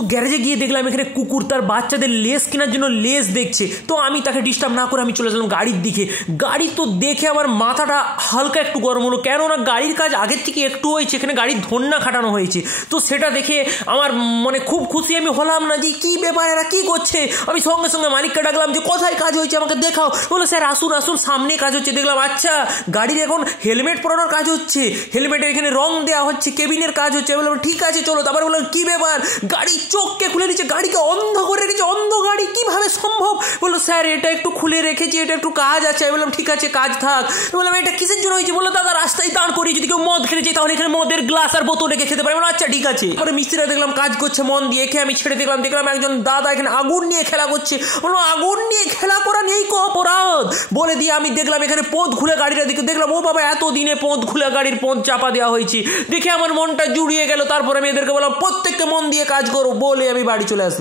তো গ্যারেজে গিয়ে দেখলাম এখানে কুকুর তার বাচ্চাদের লেস কেনার জন্য লেস দেখছে। তো আমি তাকে ডিস্টার্ব না করে আমি চলে গেলাম গাড়ির দিকে। গাড়ি তো দেখে আমার মাথাটা হালকা একটু গরম হলো, কেননা গাড়ির কাজ আগের থেকে একটু হয়েছে, এখানে গাড়ির ধন্না খাটানো হয়েছে। তো সেটা দেখে আমার মানে খুব খুশি আমি হলাম না, যে কী ব্যাপার এরা কী করছে। আমি সঙ্গে সঙ্গে মালিককে ডাকলাম যে কোথায় কাজ হয়েছে আমাকে দেখাও। বলো স্যার আসুন আসুন সামনে কাজ হচ্ছে। দেখলাম আচ্ছা গাড়ির এখন হেলমেট পরানোর কাজ হচ্ছে, হেলমেটের এখানে রং দেওয়া হচ্ছে, কেবিনের কাজ হচ্ছে। বললাম ঠিক আছে চলো। তারপরে বললাম কী ব্যাপার, গাড়ির চোখকে খুলে দিচ্ছে, গাড়িকে অন্ধ করে রেখেছে। অন্ধ গাড়ি কীভাবে সম্ভব? বললো স্যার এটা একটু খুলে রেখেছি, এটা একটু কাজ আছে। আমি বললাম ঠিক আছে কাজ থাক। বললাম এটা কিসের জন্য হয়েছে? বললো দাদা রাস্তায় দাঁড় করিয়ে যদি কেউ মদ খেতে চাই তাহলে এখানে মদের গ্লাস আর বোতল রেখে খেতে পারে। বললাম আচ্ছা ঠিক আছে। পরে মিস্ত্রিরা দেখলাম কাজ করছে মন দিয়ে, খেয়ে আমি ছেড়ে দেখলাম একজন দাদা এখানে আগুন নিয়ে খেলা করছে। বললো আগুন নিয়ে খেলা করা নেই কো অপরাধ বলে দিয়ে আমি দেখলাম এখানে পোঁত খুলে গাড়িটা দিকে দেখলাম ও বাবা এত দিনে পোঁত খুলে গাড়ির পোঁত চাপা দেওয়া হয়েছে। দেখে আমার মনটা জুড়িয়ে গেল। তারপরে আমি এদেরকে বললাম প্রত্যেককে মন দিয়ে কাজ করো বলে আমি বাড়ি চলে আসলাম।